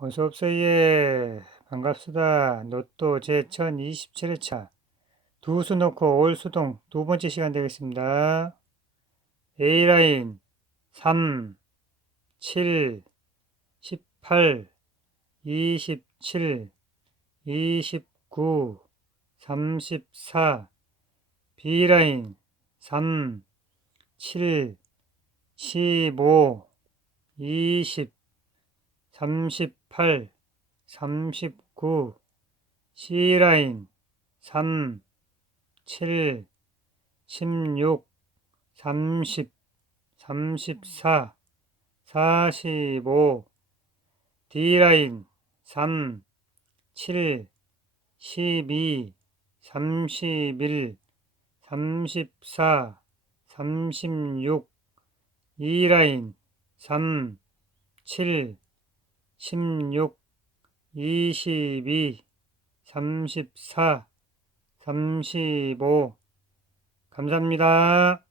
어서옵소예. 반갑습니다. 로또 제1027회차 두 수 놓고 올 수동 두 번째 시간 되겠습니다. A라인 3, 7, 18, 27, 29, 34, B라인 3, 7, 15, 20, 38, 39, C라인 3, 7, 16, 30, 34, 45, D라인 3, 7, 12, 31, 34, 36, E라인 3, 7, 16, 22, 34, 35. 감사합니다.